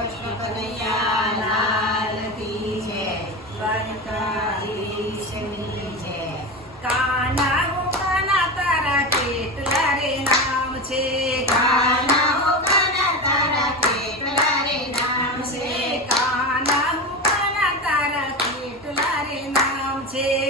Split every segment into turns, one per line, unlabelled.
કૃષ્ણ
કાના હો તારા કેટલા રે નામ છે
કાના હો તારા કેટલા નામ છે
કાના હો તારા કેટલા રે નામ છે.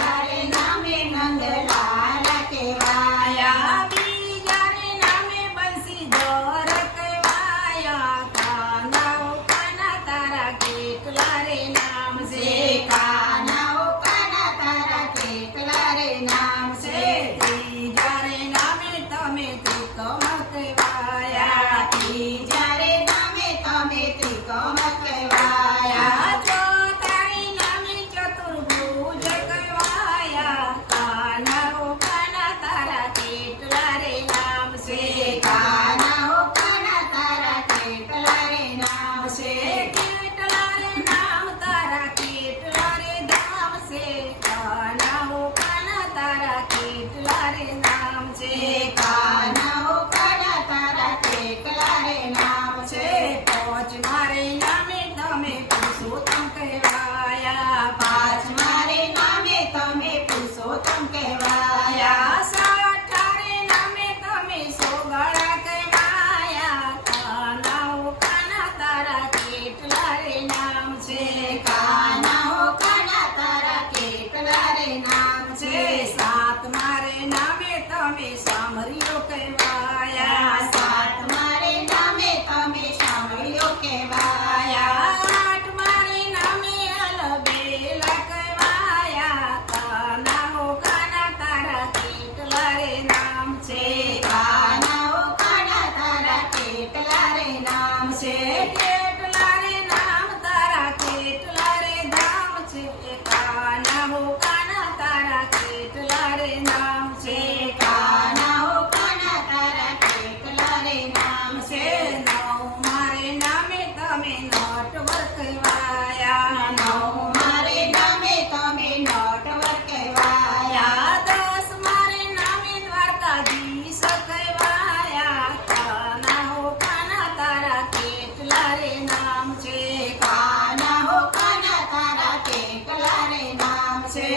Sim. Sí. નામે
તમે સામરીઓ કહેવાયા.
સાત નામે તમે સામરીઓ કહેવાયા.
આઠ મારે નામે અલબેલા કહેવાયા. કાના
હો કાના તારા કેટલા નામ
છે? કાના હો કાના તારા કેટલા નામ છે? તમે નટવર કહેવાયા
નવ મારે નામે તમે નટવર કહેવાયા
દસ મારે નામે દ્વારકાધીશ કહેવાયા. કાના હો કાના તારા કેટલા નામ છે?
કાના કાના તારા કેટલા નામ
છે?